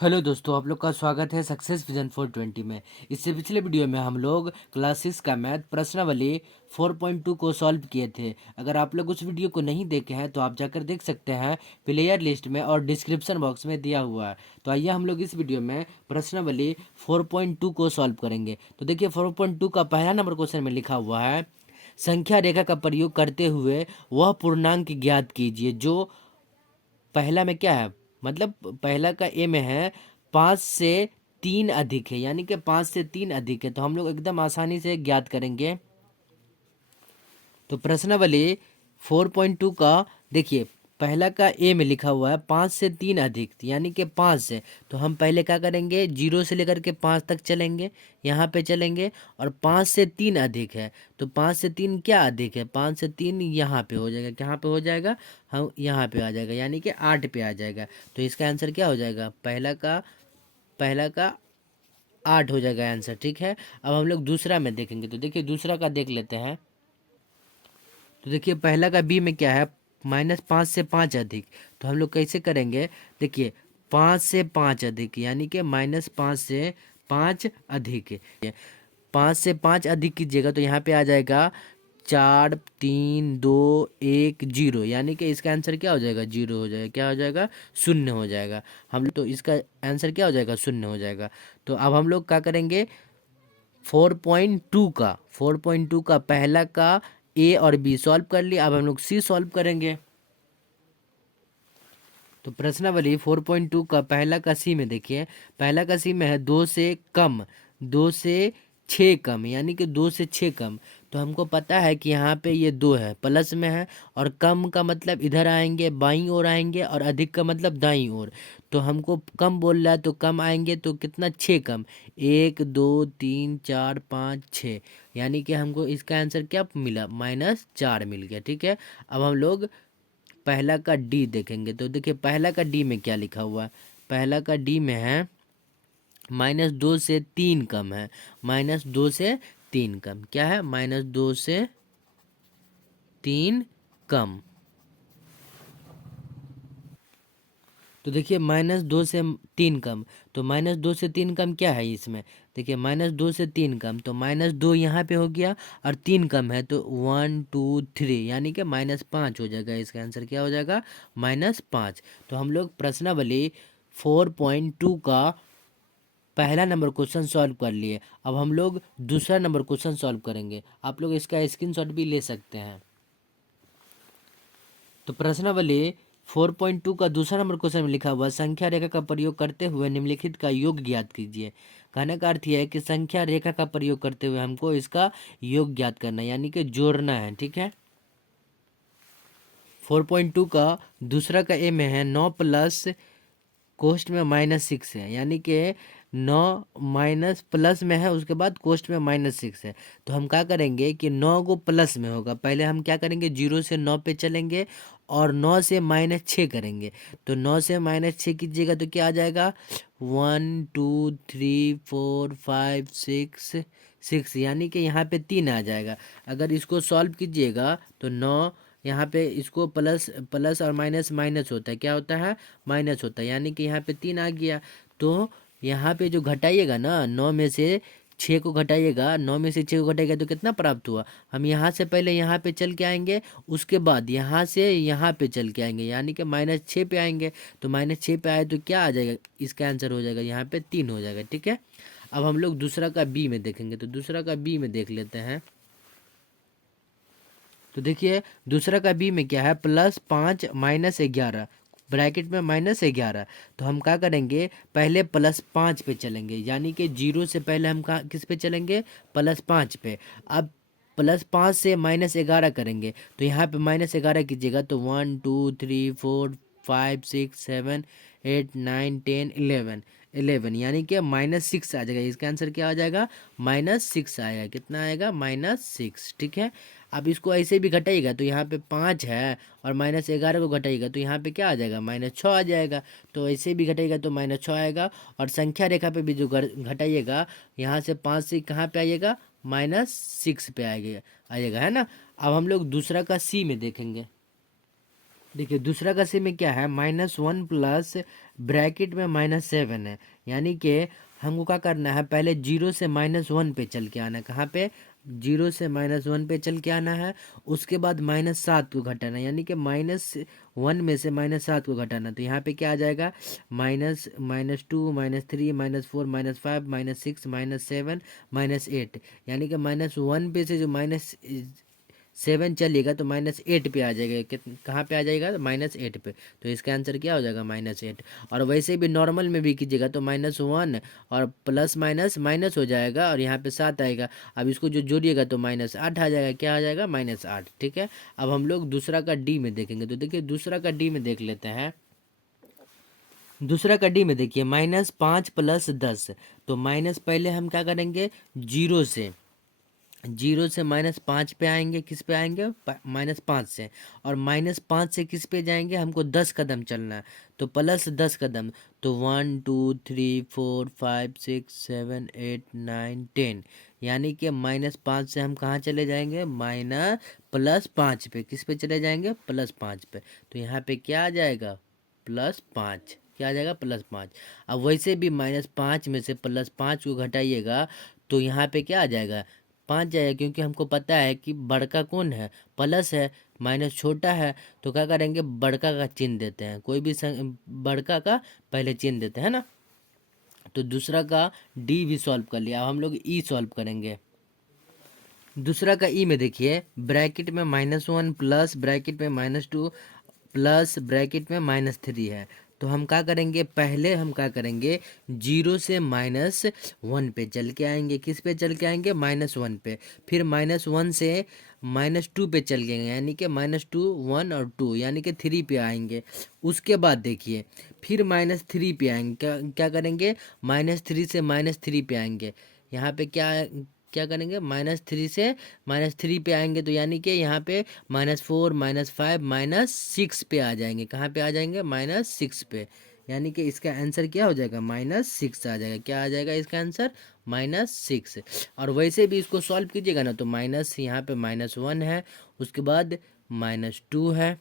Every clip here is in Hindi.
हेलो दोस्तों, आप लोग का स्वागत है सक्सेस विजन 420 में। इससे पिछले वीडियो में हम लोग क्लास 6 का मैथ प्रश्नावली 4.2 को सॉल्व किए थे। अगर आप लोग उस वीडियो को नहीं देखे हैं तो आप जाकर देख सकते हैं, प्लेयर लिस्ट में और डिस्क्रिप्शन बॉक्स में दिया हुआ है। तो आइए हम लोग इस वीडियो में प्रश्नावली 4.2 को सॉल्व करेंगे। तो देखिए 4.2 का पहला नंबर क्वेश्चन में लिखा हुआ है, संख्या रेखा का प्रयोग करते हुए वह पूर्णांक ज्ञात कीजिए जो पहला में क्या है, मतलब पहला का ए में है 5 से 3 अधिक है, यानी कि 5 से 3 अधिक है। तो हम लोग एकदम आसानी से ज्ञात करेंगे। तो प्रश्नावली 4.2 का देखिए, पहला का ए में लिखा हुआ है 5 से 3 अधिक, यानी कि 5 से। तो हम पहले क्या करेंगे, 0 से लेकर के 5 तक चलेंगे, यहाँ पे चलेंगे। और 5 से 3 अधिक है, तो 5 से 3 क्या अधिक है, 5 से 3 यहाँ पे हो जाएगा, कहाँ पे हो जाएगा, हम यहाँ पे आ जाएगा, यानी कि 8 पे आ जाएगा। तो इसका आंसर क्या हो जाएगा, पहला का 8 हो जाएगा आंसर। ठीक है, अब हम लोग दूसरा में देखेंगे। तो देखिए दूसरा का देख लेते हैं। तो देखिए पहला का बी में क्या है, -5 से 5 अधिक। तो हम लोग कैसे करेंगे, देखिए 5 से 5 अधिक, यानी कि -5 से 5 अधिक। 5 से 5 अधिक कीजिएगा तो यहाँ पे आ जाएगा 4 3 2 1 0, यानी कि इसका आंसर क्या हो जाएगा, 0 हो जाएगा। क्या हो जाएगा, शून्य हो जाएगा। हम तो इसका आंसर क्या हो जाएगा, शून्य हो जाएगा। तो अब हम लोग क्या करेंगे, 4.2 का पहला का ए और बी सॉल्व कर लिया। अब हम लोग सी सॉल्व करेंगे। तो प्रश्नावली 4.2 का पहला का सी में देखिए, पहला का सी में है 2 से कम, 2 से 6 कम, यानी कि 2 से 6 कम। तो हमको पता है कि यहाँ पे ये 2 है, प्लस में है, और कम का मतलब इधर आएंगे, बाईं ओर आएंगे, और अधिक का मतलब दाईं ओर। तो हमको कम बोल रहा है तो कम आएंगे, तो कितना, 6 कम, 1 2 3 4 5 6, यानी कि हमको इसका आंसर क्या मिला, -4 मिल गया। ठीक है, अब हम लोग पहला का डी देखेंगे। तो देखिए पहला का डी में क्या लिखा हुआ है, पहला का डी में है -2 से 3 कम है, -2 से 3 कम क्या है, -2 से 3 कम। तो देखिए -2 से 3 कम, तो -2 से 3 कम क्या है इसमें, देखिए -2 से 3 कम, तो -2 यहाँ पे हो गया, और 3 कम है तो 1 2 3, यानी कि -5 हो जाएगा। इसका आंसर क्या हो जाएगा, -5। तो हम लोग प्रश्नावली 4.2 का पहला नंबर क्वेश्चन सॉल्व कर लिए। अब हम लोग दूसरा नंबर क्वेश्चन सॉल्व करेंगे। आप लोग इसका स्क्रीनशॉट भी ले सकते हैं। तो प्रश्नावली 4.2 का दूसरा नंबर क्वेश्चन में लिखा हुआ, संख्या रेखा का प्रयोग करते हुए निम्नलिखित का योग ज्ञात कीजिए। कहने का अर्थ यह है कि संख्या रेखा का प्रयोग करते हुए हमको इसका योग ज्ञात करना है, यानी कि जोड़ना है। ठीक है, 4.2 का दूसरा का ए में है 9 प्लस कोष्ट में -6 है, यानी कि 9 माइनस प्लस में है, उसके बाद कोष्ट में -6 है। तो हम क्या करेंगे कि 9 को प्लस में होगा, पहले हम क्या करेंगे, 0 से 9 पे चलेंगे, और 9 से -6 करेंगे। तो 9 से -6 कीजिएगा तो क्या आ जाएगा, 1 2 3 4 5 6, यानी कि यहाँ पे 3 आ जाएगा। अगर इसको सॉल्व कीजिएगा तो 9, यहाँ पे इसको प्लस प्लस और माइनस माइनस होता है, क्या होता है, माइनस होता है, यानी कि यहाँ पे 3 आ गया। तो यहाँ पे जो घटाइएगा ना, 9 में से 6 को घटाइएगा, 9 में से 6 को घटाइएगा तो कितना प्राप्त हुआ, हम यहाँ से पहले यहाँ पे चल के आएंगे, उसके बाद यहाँ से यहाँ पे चल के आएंगे, यानी कि -6 पे आएंगे। तो -6 पे आए तो क्या आ जाएगा, इसका आंसर हो जाएगा यहाँ पे 3 हो जाएगा। ठीक है, अब हम लोग दूसरा का बी में देखेंगे। तो दूसरा का बी में देख लेते हैं। तो देखिए दूसरा का बी में क्या है, +5 -11, ब्रैकेट में -11। तो हम क्या करेंगे, पहले +5 पे चलेंगे, यानी कि 0 से पहले हम कहाँ किस पे चलेंगे, +5 पे। अब +5 से -11 करेंगे, तो यहाँ पे -11 कीजिएगा तो 1 2 3 4 5 6 7 8 9 10 11, 11, यानी कि -6 आ जाएगा। इसका आंसर क्या आ जाएगा, -6 आएगा। कितना आएगा, -6। ठीक है, अब इसको ऐसे भी घटाइएगा तो यहाँ पे 5 है, और -11 को घटाइएगा तो यहाँ पे क्या आ जाएगा, -6 आ जाएगा। तो ऐसे भी घटाइएगा तो -6 आएगा, और संख्या रेखा पे भी जो घटाइएगा, यहाँ से 5 से कहाँ पे आइएगा, -6 पे आएगा, है ना। अब हम लोग दूसरा का सी में देखेंगे। देखिए दूसरा का सी में क्या है, -1 प्लस ब्रैकेट में -7 है, यानी कि हमको क्या करना है, पहले 0 से -1 पे चल के आना है। कहाँ पे? 0 से -1 पे चल के आना है। उसके बाद -7 को घटाना है, यानी कि -1 में से -7 को घटाना। तो यहाँ पे क्या आ जाएगा, -2 -3 -4 -5 -6 -7 -8, यानी कि -1 पे से जो -7 चलेगा तो -8 पे आ जाएगा। कहाँ पे आ जाएगा? -8 पे। तो इसका आंसर क्या हो जाएगा? -8। और वैसे भी नॉर्मल में भी कीजिएगा तो -1 और प्लस माइनस माइनस हो जाएगा और यहाँ पे 7 आएगा। अब इसको जो जोड़िएगा तो -8 आ जाएगा। क्या आ जाएगा? -8। ठीक है। अब हम लोग दूसरा का डी में देखेंगे। तो देखिए दूसरा का डी में देख लेते हैं। दूसरा का डी में देखिए, -5 प्लस 10। तो माइनस पहले हम क्या करेंगे, 0 से -5 पे आएंगे। किस पे आएंगे? -5 से। और -5 से किस पे जाएंगे? हमको 10 कदम चलना है, तो प्लस 10 कदम। तो 1 2 3 4 5 6 7 8 9 10, यानी कि -5 से हम कहाँ चले जाएंगे? +5 पे। किस पे चले जाएंगे? +5 पे। तो यहाँ पे क्या आ जाएगा? +5। क्या आ जाएगा? +5। अब वैसे भी -5 में से +5 को घटाइएगा तो यहाँ पे क्या आ जाएगा? 5 जाएगा, क्योंकि हमको पता है कि बड़का कौन है? प्लस है, माइनस छोटा है। तो क्या करेंगे? बड़का का चिन्ह देते हैं। कोई भी बड़का का पहले चिन्ह देते हैं ना। तो दूसरा का डी भी सॉल्व कर लिया। अब हम लोग ई सॉल्व करेंगे। दूसरा का ई में देखिए, ब्रैकेट में -1 प्लस ब्रैकेट में -2 प्लस ब्रैकेट में -3 है। तो हम क्या करेंगे? पहले हम क्या करेंगे? 0 से -1 पे चल के आएंगे। किस पे चल के आएंगे? -1 पे। फिर -1 से -2 पे चल के, यानी कि -2 1 और 2, यानी कि 3 पे आएंगे। उसके बाद देखिए फिर -3 पे आएंगे। क्या क्या करेंगे? -3 से -3 पे आएंगे। यहाँ पे क्या क्या करेंगे? -3 से -3 पे आएंगे, तो यानी कि यहाँ पे -4 -5 -6 पे आ जाएंगे। कहाँ पे आ जाएंगे? -6 पे। यानी कि इसका आंसर क्या हो जाएगा? -6 आ जाएगा। क्या आ जाएगा इसका आंसर? -6। और वैसे भी इसको सॉल्व कीजिएगा ना, तो माइनस यहाँ पे -1 है, उसके बाद -2 है,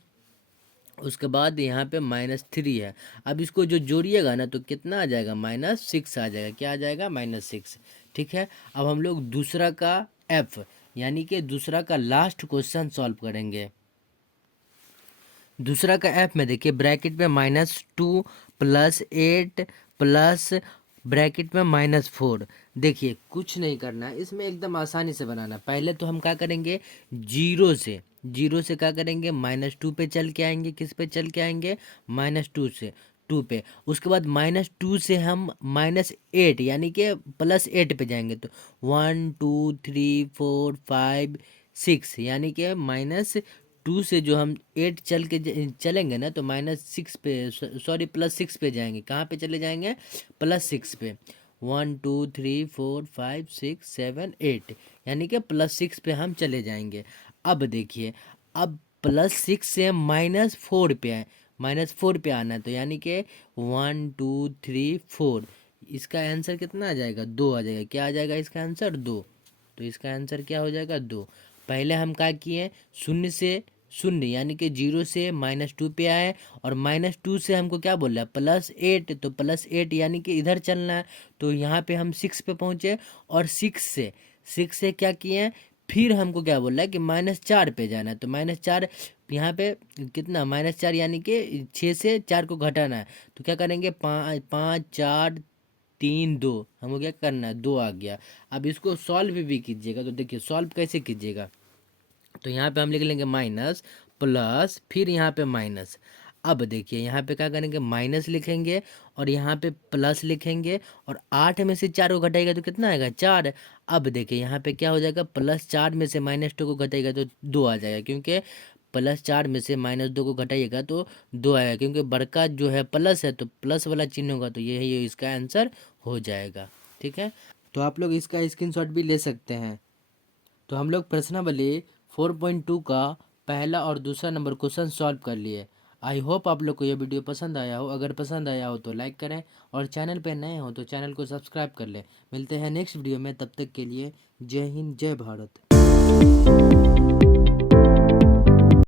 उसके बाद यहाँ पे -3 है। अब इसको जो जोड़िएगा ना तो कितना आ जाएगा? -6 आ जाएगा। क्या आ जाएगा? -6। ठीक है। अब हम लोग दूसरा का एफ, यानी कि दूसरा का लास्ट क्वेश्चन सॉल्व करेंगे। दूसरा का एफ में देखिए, ब्रैकेट में -2 प्लस 8 प्लस ब्रैकेट में -4। देखिए कुछ नहीं करना है इसमें, एकदम आसानी से बनाना। पहले तो हम क्या करेंगे? 0 से क्या करेंगे? -2 पे चल के आएंगे। किस पे चल के आएंगे? -2 से 2 पे। उसके बाद -2 से हम -8, यानी कि +8 पे जाएंगे। तो 1 2 3 4 5 6, यानी कि -2 से जो हम 8 चलेंगे ना तो -6 पे, सॉरी +6 पे जाएंगे। कहाँ पे चले जाएंगे? +6 पे। 1 2 3 4 5 6 7 8, यानी कि +6 पे हम चले जाएंगे। अब देखिए, अब +6 से -4 पे आए, -4 पे आना है, तो यानी कि 1 2 3 4, इसका आंसर कितना आ जाएगा? 2 आ जाएगा। क्या आ जाएगा इसका आंसर? 2। तो इसका आंसर क्या हो जाएगा? 2। पहले हम क्या किए? 0 से 0, यानी कि 0 से -2 पे आए, और -2 से हमको क्या बोल रहा है? +8। तो +8 यानी कि इधर चलना है। तो यहाँ पे हम 6 पे पहुँचे, और 6 से क्या किए? फिर हमको क्या बोल रहा है कि -4 पे जाना है। तो -4 यहाँ पे कितना? -4, यानी कि 6 से 4 को घटाना है। तो क्या करेंगे? 5 5 4 3 2, हमको क्या करना है? 2 आ गया। अब इसको सॉल्व भी कीजिएगा। तो देखिए सॉल्व कैसे कीजिएगा। तो यहाँ पे हम लिख लेंगे माइनस, प्लस, फिर यहाँ पे माइनस। अब देखिए यहाँ पे क्या करेंगे? माइनस लिखेंगे, और यहाँ पे प्लस लिखेंगे, और 8 में से 4 को घटाएगा तो कितना आएगा? 4। अब देखिए यहाँ पे क्या हो जाएगा? +4 में से -2 को घटाएगा तो 2 आ जाएगा, क्योंकि +4 में से -2 को घटाइएगा तो 2 आएगा, क्योंकि बड़का जो है प्लस है तो प्लस वाला चिन्ह होगा, तो यही इसका आंसर हो जाएगा। ठीक है। तो आप लोग इसका स्क्रीनशॉट भी ले सकते हैं। तो हम लोग प्रश्नावली 4.2 का पहला और दूसरा नंबर क्वेश्चन सॉल्व कर लिए। आई होप आप लोग को यह वीडियो पसंद आया हो। अगर पसंद आया हो तो लाइक करें, और चैनल पे नए हो तो चैनल को सब्सक्राइब कर लें। मिलते हैं नेक्स्ट वीडियो में, तब तक के लिए जय हिंद जय भारत।